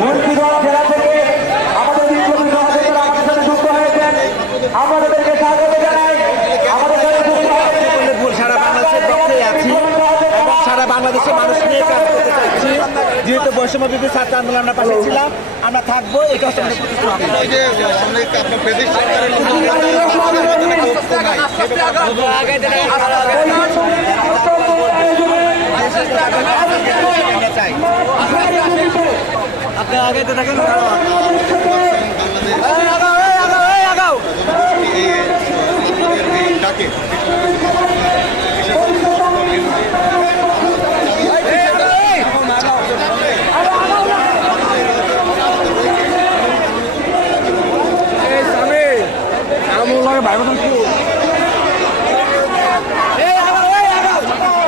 মুন্সিগঞ্জ জেলা থেকে আমাদের বিপ্লবী সহযোগিতা আমাদের সাথে যুক্ত হয়েছেন, আমরা তাদেরকে স্বাগত জানাই। আমাদের সাথে যুক্ত হয়েছেন সারা বাংলাদেশের পক্ষে আছি এবং সারা বাংলাদেশের মানুষ নিয়ে কাজ করতে চাচ্ছি। যেহেতু বৈষম্য বিরোধী ছাত্র আন্দোলন আমরা পাশে ছিলাম, আমরা থাকবো, এটা হচ্ছে আমাদের প্রতিশ্রুতি। আপনি আগে থাকেন।